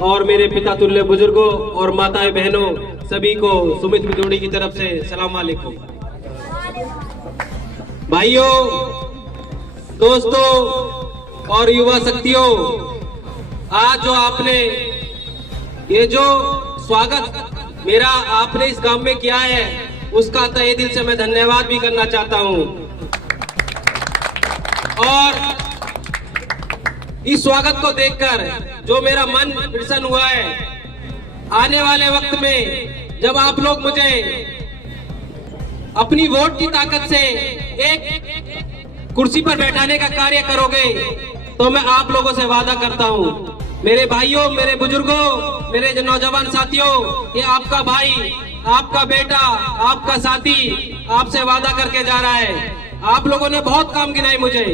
और मेरे पिता तुल्य बुजुर्गों और माताएं बहनों सभी को सुमित बिदोड़ी की तरफ से सलाम वालेकुम। भाइयों, दोस्तों और युवा शक्तियों, आज जो आपने ये जो स्वागत मेरा आपने इस गांव में किया है, उसका तहे दिल से मैं धन्यवाद भी करना चाहता हूं। और इस स्वागत को देखकर जो मेरा मन प्रसन्न हुआ है, आने वाले वक्त में जब आप लोग मुझे अपनी वोट की ताकत से एक कुर्सी पर बैठाने का कार्य करोगे, तो मैं आप लोगों से वादा करता हूं, मेरे भाइयों, मेरे बुजुर्गों, मेरे नौजवान साथियों, ये आपका भाई, आपका बेटा, आपका साथी आपसे वादा करके जा रहा है। आप लोगों ने बहुत काम गिनाए मुझे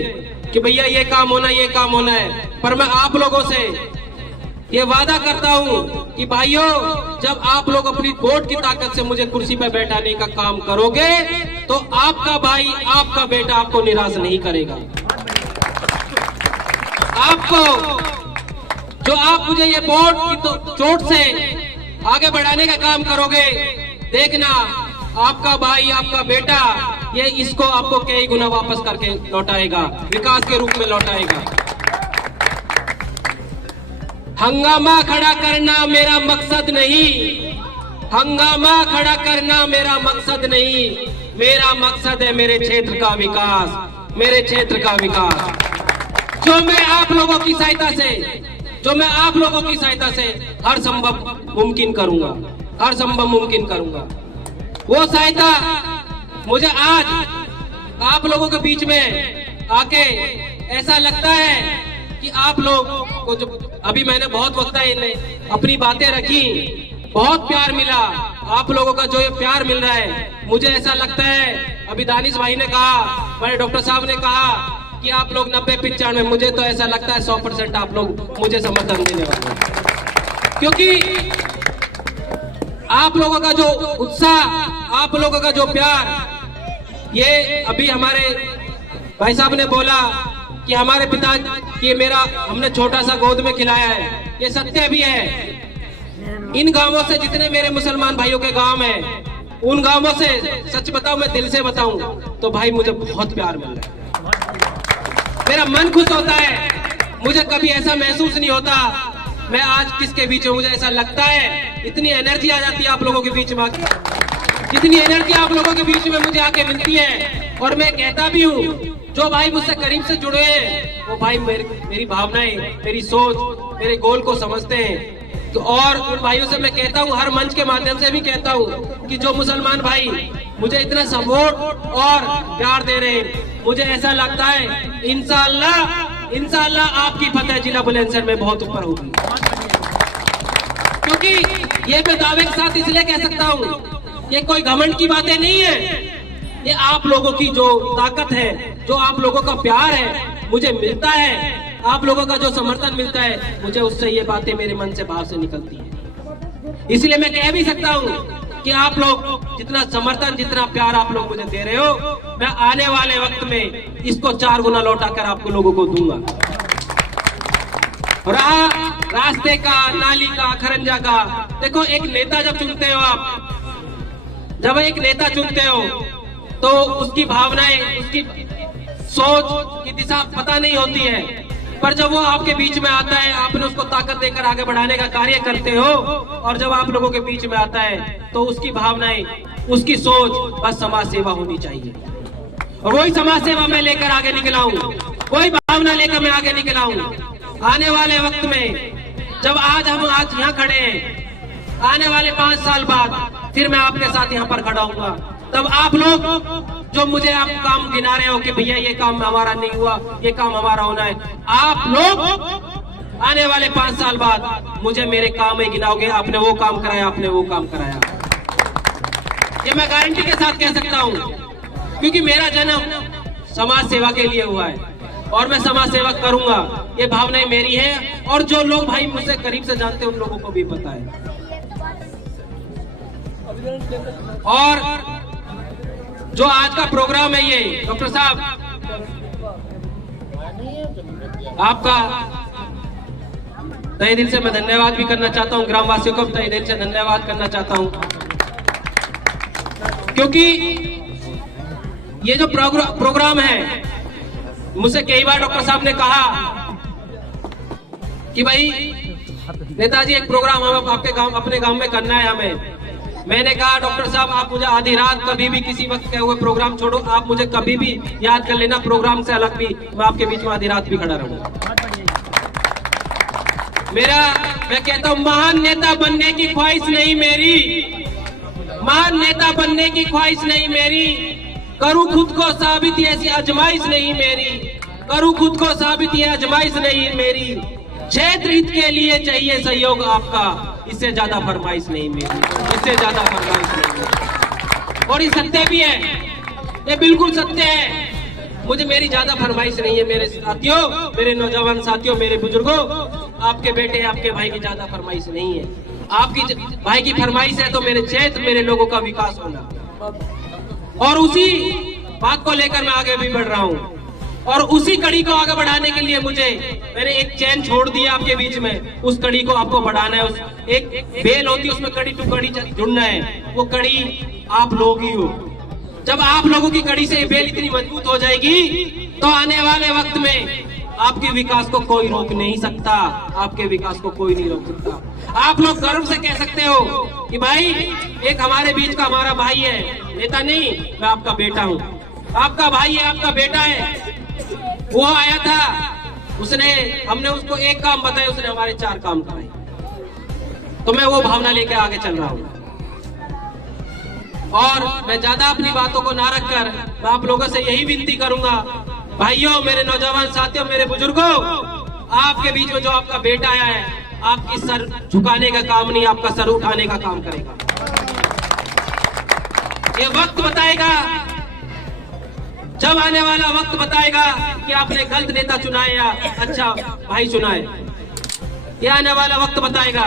कि भैया ये काम होना, ये काम होना है, पर मैं आप लोगों से ये वादा करता हूं कि भाइयों, जब आप लोग अपनी वोट की ताकत से मुझे कुर्सी पर बैठाने का काम करोगे, तो आपका भाई, आपका बेटा आपको निराश नहीं करेगा। आपको जो आप मुझे ये वोट की चोट से आगे बढ़ाने का काम करोगे, देखना आपका भाई, आपका बेटा ये इसको आपको कई गुना वापस करके लौटाएगा, विकास के रूप में लौटाएगा। हंगामा खड़ा करना मेरा मकसद नहीं, हंगामा खड़ा करना मेरा मकसद नहीं, मेरा मकसद है मेरे क्षेत्र का विकास, मेरे क्षेत्र का विकास। जो मैं आप लोगों की सहायता से हर संभव मुमकिन करूंगा, हर संभव मुमकिन करूंगा। वो सहायता मुझे आज आप लोगों के बीच में आके ऐसा लगता है कि आप लोग को जो अभी मैंने बहुत वक्त अपनी बातें रखी, बहुत प्यार मिला। आप लोगों का जो ये प्यार मिल रहा है, मुझे ऐसा लगता है, अभी दानिश भाई ने कहा, बड़े डॉक्टर साहब ने कहा कि आप लोग 90-95, मुझे तो ऐसा लगता है 100% आप लोग मुझे समर्थन देने वाले हैं। क्योंकि आप लोगों का जो उत्साह, आप लोगों का जो प्यार, ये अभी हमारे भाई साहब ने बोला कि हमारे पिता की हमने छोटा सा गोद में खिलाया है, ये सत्य भी है। इन गांवों से जितने मेरे मुसलमान भाइयों के गांव हैं, उन गांवों से सच बताऊं, मैं दिल से बताऊं तो भाई मुझे बहुत प्यार मिल रहा है, मेरा मन खुश होता है। मुझे कभी ऐसा महसूस नहीं होता मैं आज किसके बीच में, मुझे ऐसा लगता है इतनी एनर्जी आ जाती है आप लोगों के बीच में, जितनी एनर्जी आप लोगों के बीच में मुझे आके मिलती है। और मैं कहता भी हूँ, जो भाई मुझसे करीब से जुड़े हैं, वो भाई मेरी भावनाएं, मेरी सोच, मेरे गोल को समझते हैं। तो और उन भाइयों से मैं कहता हूँ, हर मंच के माध्यम से भी कहता हूँ कि जो मुसलमान भाई मुझे इतना सपोर्ट और प्यार दे रहे हैं, मुझे ऐसा लगता है इंशाअल्लाह आपकी फतेह जिला बुलंदशहर में बहुत ऊपर होगी। क्योंकि ये मैं दावे के साथ इसलिए कह सकता हूँ, ये कोई घमंड की बातें नहीं है, ये आप लोगों की जो ताकत है, जो आप लोगों का प्यार है मुझे मिलता है, आप लोगों का जो समर्थन मिलता है, मुझे उससे ये बातें मेरे मन से भाव से निकलती है। इसलिए मैं कह भी सकता हूँ कि आप लोग जितना समर्थन, जितना प्यार आप लोग मुझे दे रहे हो, मैं आने वाले वक्त में इसको 4 गुना लौटा कर आपको लोगों को दूंगा। रास्ते का, नाली का, खरंजा का, देखो एक नेता जब चुनते हो आप, जब एक नेता चुनते हो तो उसकी भावनाएं, उसकी सोच की दिशा पता नहीं होती है, पर जब वो आपके बीच में आता है, आपने उसको ताकत देकर आगे बढ़ाने का कार्य करते हो, और जब आप लोगों के बीच में आता है तो उसकी भावनाएं, उसकी सोच बस समाज सेवा होनी चाहिए। और वही समाज सेवा मैं लेकर आगे निकला हूँ, वही भावना लेकर मैं आगे निकला हूँ। आने वाले वक्त में जब हम आज यहाँ खड़े हैं, आने वाले 5 साल बाद फिर मैं आपके साथ यहाँ पर खड़ा हूँगा, तब आप लोग जो मुझे आप काम गिना रहे हो कि भैया ये काम हमारा नहीं हुआ, ये काम हमारा होना है, आप लोग आने वाले 5 साल बाद मुझे मेरे काम में गिनाओगे, आपने वो काम कराया, आपने वो काम कराया। ये मैं गारंटी के साथ कह सकता हूँ, क्योंकि मेरा जन्म समाज सेवा के लिए हुआ है और मैं समाज सेवा करूंगा, ये भावनाएं मेरी है। और जो लोग भाई मुझसे करीब से जानते हैं, उन लोगों को भी पता है। और जो आज का प्रोग्राम है, ये डॉक्टर साहब आपका तहे दिल से मैं धन्यवाद भी करना चाहता हूँ, ग्रामवासियों को तहे दिल से धन्यवाद करना चाहता हूँ, क्योंकि ये जो प्रोग्राम है, मुझसे कई बार डॉक्टर साहब ने कहा कि भाई नेताजी एक प्रोग्राम हम आपके गांव, अपने गांव में करना है हमें। मैंने कहा डॉक्टर साहब आप मुझे आधी रात कभी भी किसी वक्त कहे हुए प्रोग्राम छोड़ो, आप मुझे कभी भी याद कर लेना, प्रोग्राम से अलग भी मैं आपके बीच में आधी रात भी खड़ा रहूंगा। मैं कहता हूं महान नेता बनने की ख्वाहिश नहीं मेरी, महान नेता बनने की ख्वाहिश नहीं मेरी, करूं खुद को साबित ऐसी आजमाइश नहीं मेरी, करूं खुद को साबित ये आजमाइश नहीं मेरी, क्षेत्र हित के लिए चाहिए सहयोग आपका, इससे ज्यादा फरमाइश नहीं मेरी, इससे ज्यादा फरमाइश नहीं मेरी। और ये सत्य भी है, ये बिल्कुल सत्य है, मुझे मेरी ज्यादा फरमाइश नहीं है मेरे साथियों, मेरे नौजवान साथियों, मेरे बुजुर्गों, आपके बेटे आपके भाई की ज्यादा फरमाइश नहीं है। आपकी भाई की फरमाइश है तो मेरे क्षेत्र, मेरे लोगों का विकास होना, और उसी बात को लेकर मैं आगे भी बढ़ रहा हूँ। और उसी कड़ी को आगे बढ़ाने के लिए मैंने एक चैन छोड़ दिया आपके बीच में, उस कड़ी को आपको बढ़ाना है। एक बेल होती है, उसमें कड़ी टू कड़ी जुड़ना है, वो कड़ी आप लोग ही हो। जब आप लोगों की कड़ी से ये बेल इतनी मजबूत हो जाएगी तो आने वाले वक्त में आपके विकास को कोई रोक नहीं सकता, आपके विकास को कोई नहीं रोक सकता। आप लोग गर्व से कह सकते हो कि भाई एक हमारे बीच का हमारा भाई है, नेता नहीं, मैं आपका बेटा हूँ, आपका भाई है, आपका बेटा है। वो आया था, हमने उसको एक काम बताया, उसने हमारे 4 काम कराए। तो मैं वो भावना लेकर आगे चल रहा हूँ, और मैं ज्यादा अपनी बातों को ना रखकर मैं आप लोगों से यही विनती करूंगा, भाइयों, मेरे नौजवान साथियों, मेरे बुजुर्गों, आपके बीच में जो आपका बेटा आया है, आपकी सर झुकाने का काम नहीं, आपका सर उठाने का काम करेगा। ये वक्त बताएगा, जब आने वाला वक्त बताएगा कि आपने गलत नेता चुना है या अच्छा भाई चुना है, ये आने वाला वक्त बताएगा।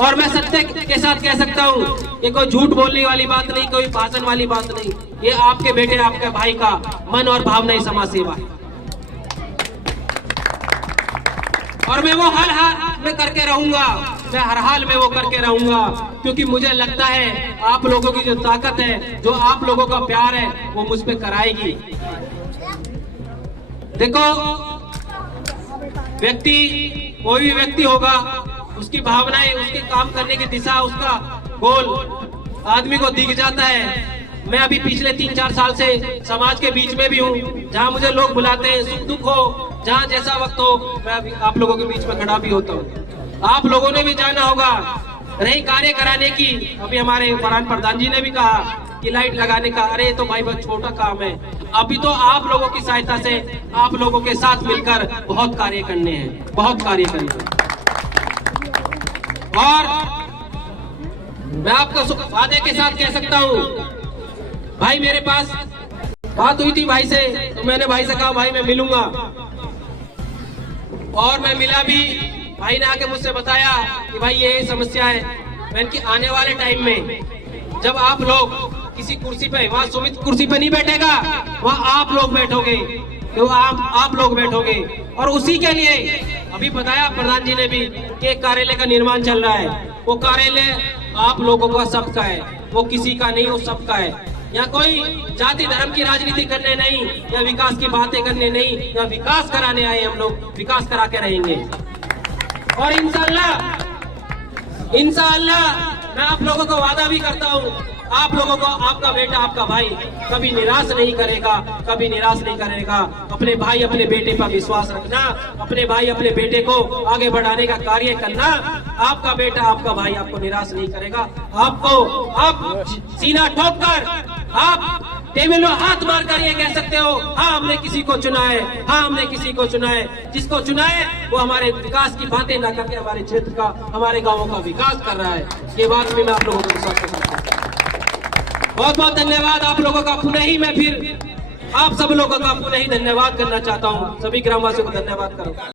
और मैं सत्य के साथ कह सकता हूँ, ये कोई झूठ बोलने वाली बात नहीं, कोई भाषण वाली बात नहीं, ये आपके बेटे आपके भाई का मन और भावना ही समाज सेवा है। और मैं वो हर हाल में करके रहूंगा, मैं हर हाल में वो करके रहूंगा, क्योंकि मुझे लगता है आप लोगों की जो ताकत है, जो आप लोगों का प्यार है, वो मुझ पे कराएगी। देखो, कोई भी व्यक्ति होगा, उसकी भावनाएं, उसके काम करने की दिशा, उसका गोल आदमी को दिख जाता है। मैं अभी पिछले 3-4 साल से समाज के बीच में भी हूँ, जहाँ मुझे लोग बुलाते हैं, सुख दुख हो, जहाँ जैसा वक्त हो, मैं अभी आप लोगों के बीच में खड़ा भी होता हूँ। आप लोगों ने भी जाना होगा, रही कार्य कराने की, अभी हमारे फरहान प्रधान जी ने भी कहा कि लाइट लगाने का, अरे तो भाई बहुत छोटा काम है, अभी तो आप लोगों की सहायता से, आप लोगों के साथ मिलकर बहुत कार्य करने हैं, बहुत कार्य करने हैं। और मैं आपको वादे के साथ कह सकता हूँ, भाई मेरे पास बात हुई थी भाई से, तो मैंने भाई से कहा भाई मैं मिलूंगा, और मैं मिला भी। भाई ने आके मुझसे बताया कि भाई ये समस्या है। मैंने कि आने वाले टाइम में जब आप लोग किसी कुर्सी पे, वहाँ सुमित कुर्सी पे नहीं बैठेगा, वहाँ आप लोग बैठोगे, तो आप लोग बैठोगे। और उसी के लिए अभी बताया प्रधान जी ने भी कि एक कार्यालय का निर्माण चल रहा है, वो कार्यालय आप लोगों का सबका है, वो किसी का नहीं, वो सबका है। यहाँ कोई जाति धर्म की राजनीति करने नहीं, या विकास की बातें करने नहीं, या विकास कराने आए हम लोग, विकास करा के रहेंगे। और इंशाअल्लाह मैं आप लोगों को वादा भी करता हूँ, आप लोगों को आपका बेटा आपका भाई कभी निराश नहीं करेगा, कभी निराश नहीं करेगा। अपने भाई अपने बेटे पर विश्वास रखना, अपने भाई अपने बेटे को आगे बढ़ाने का कार्य करना। आपका बेटा आपका भाई आपको निराश नहीं करेगा। आप सीना ठोक कर, आप टेबल में हाथ मार कर ये कह सकते हो, हाँ हमने किसी को चुना है, हाँ हमने किसी को चुना है। जिसको चुना है वो हमारे विकास की बातें ना करके हमारे क्षेत्र का, हमारे गाँवों का विकास कर रहा है। ये बात भी मैं आप लोगों को विश्वास करता हूँ। बहुत बहुत धन्यवाद आप लोगों का। पुनः ही मैं फिर आप सब लोगों का पुनः ही धन्यवाद करना चाहता हूँ। सभी ग्रामवासियों को धन्यवाद करूँ।